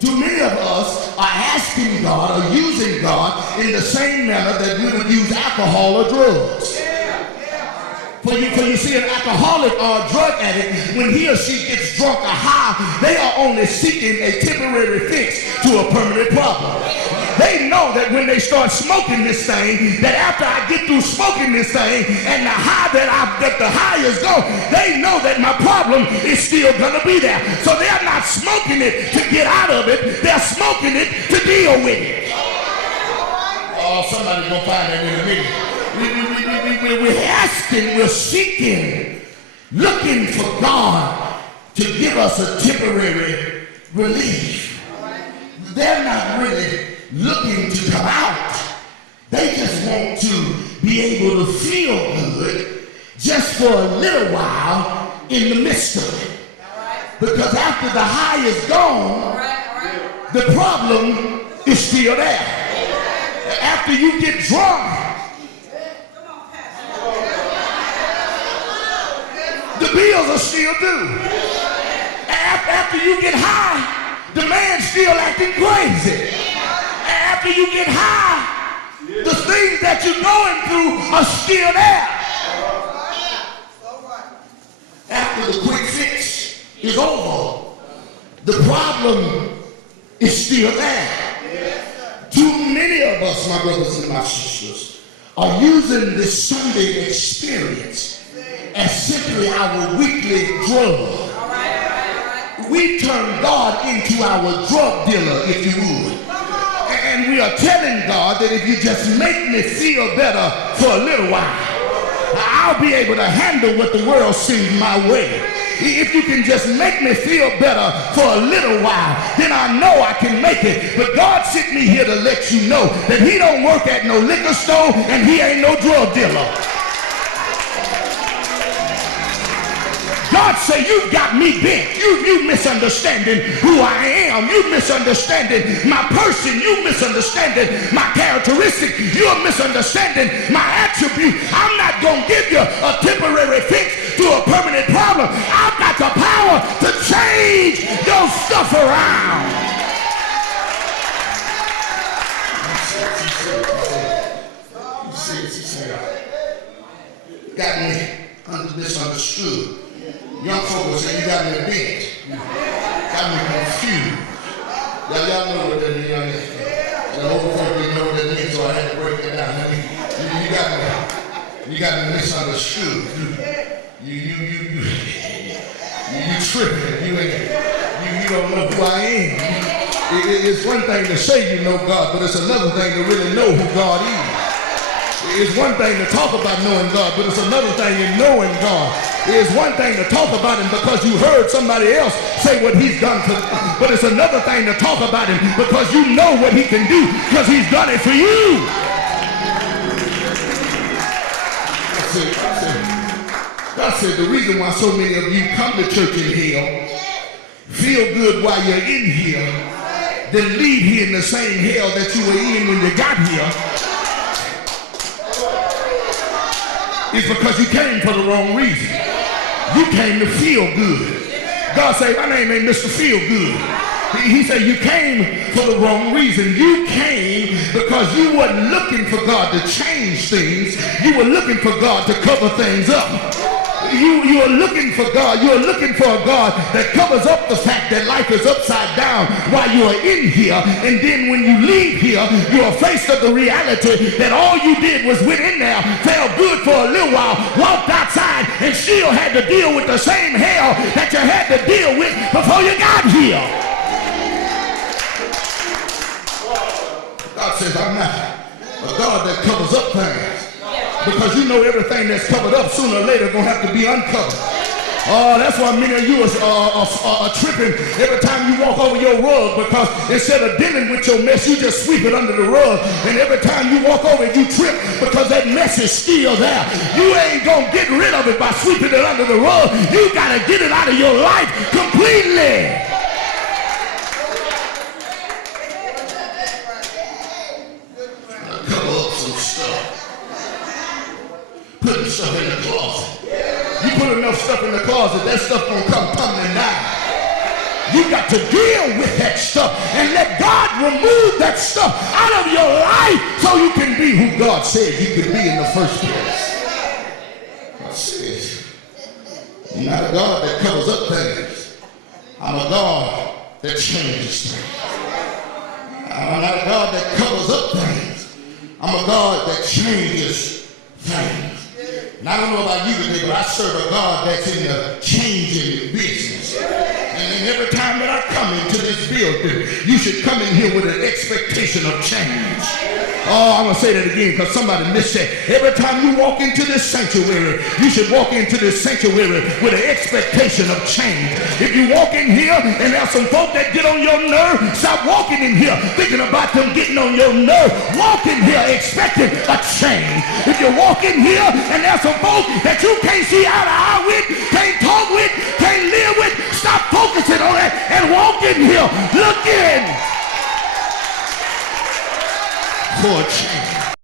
Too many of us are asking God or using God in the same manner that we would use alcohol or drugs. For you see, an alcoholic or a drug addict, when he or she gets drunk or high, they are only seeking a temporary fix to a permanent problem. They know that when they start smoking this thing, that after I get through smoking this thing and the high that the high is gone, they know that my problem is still gonna be there. So they're not smoking it to get out of it, they're smoking it to deal with it. Oh, somebody's gonna find that in a minute. We're asking, we're seeking, looking for God to give us a temporary relief. They're not really looking to come out. They just want to be able to feel good just for a little while in the midst of it. Because after the high is gone, the problem is still there. After you get drunk, the bills are still due. After you get high, the man's still acting crazy. After you get high, the things that you're going through are still there. After the quick fix is over, the problem is still there. Too many of us, my brothers and my sisters, are using this Sunday experience as simply our weekly drug. We turn God into our drug dealer, if you would. And we are telling God that if you just make me feel better for a little while, I'll be able to handle what the world sends my way. If you can just make me feel better for a little while, then I know I can make it. But God sent me here to let you know that he don't work at no liquor store and he ain't no drug dealer. God say, you've got me bent. You misunderstanding who I am. You misunderstanding my person. You misunderstanding my characteristic. You're misunderstanding my attribute. I'm not going to give you a temporary fix to a permanent problem. I've got the power to change your stuff around. Got me misunderstood. Young folks say you got me bent. Got me confused. Y'all know what that means. The old folk didn't know what that means, so I had to break it down. You got me misunderstood. You tripping. You don't know who I am. It's one thing to say you know God, but it's another thing to really know who God is. It's one thing to talk about knowing God, but it's another thing in knowing God. It's one thing to talk about him because you heard somebody else say what he's done for you, but it's another thing to talk about him because you know what he can do because he's done it for you. God said the reason why so many of you come to church in hell, feel good while you're in here, then leave here in the same hell that you were in when you got here, is because you came for the wrong reason. You came to feel good. God said, my name ain't Mr. Feel Good. He said, you came for the wrong reason. You came because you weren't looking for God to change things. You were looking for God to cover things up. You are looking for God. You are looking for a God that covers up the fact that life is upside down while you are in here. And then when you leave here, you are faced with the reality that all you did was went in there, felt good for a little while, walked outside, and still had to deal with the same hell that you had to deal with before you got here. God says, I'm not a God that covers up things. Because you know everything that's covered up sooner or later gonna have to be uncovered. Oh, that's why many of you are tripping every time you walk over your rug, because instead of dealing with your mess, you just sweep it under the rug. And every time you walk over it, you trip because that mess is still there. You ain't gonna get rid of it by sweeping it under the rug. You gotta get it out of your life completely. Cover up some stuff. Putting stuff in the closet. You put enough stuff in the closet, that stuff gonna come tumbling down. You got to deal with that stuff and let God remove that stuff out of your life so you can be who God said you could be in the first place. I said, I'm not a God that covers up things. I'm a God that changes things. I'm not a God that covers up things. I'm a God that changes things. And I don't know about you today, but I serve a God that's in the changing business. And every time that I come into this building, you should come in here with an expectation of change. Oh, I'm going to say that again because somebody missed that. Every time you walk into this sanctuary, you should walk into this sanctuary with an expectation of change. If you walk in here and there's some folk that get on your nerve, stop walking in here thinking about them getting on your nerve. Walk in here expecting a change. If you walk in here and there's some folk that you can't see eye to eye with, can't talk with, can't live with, stop focusing on that and walk in here looking for a change.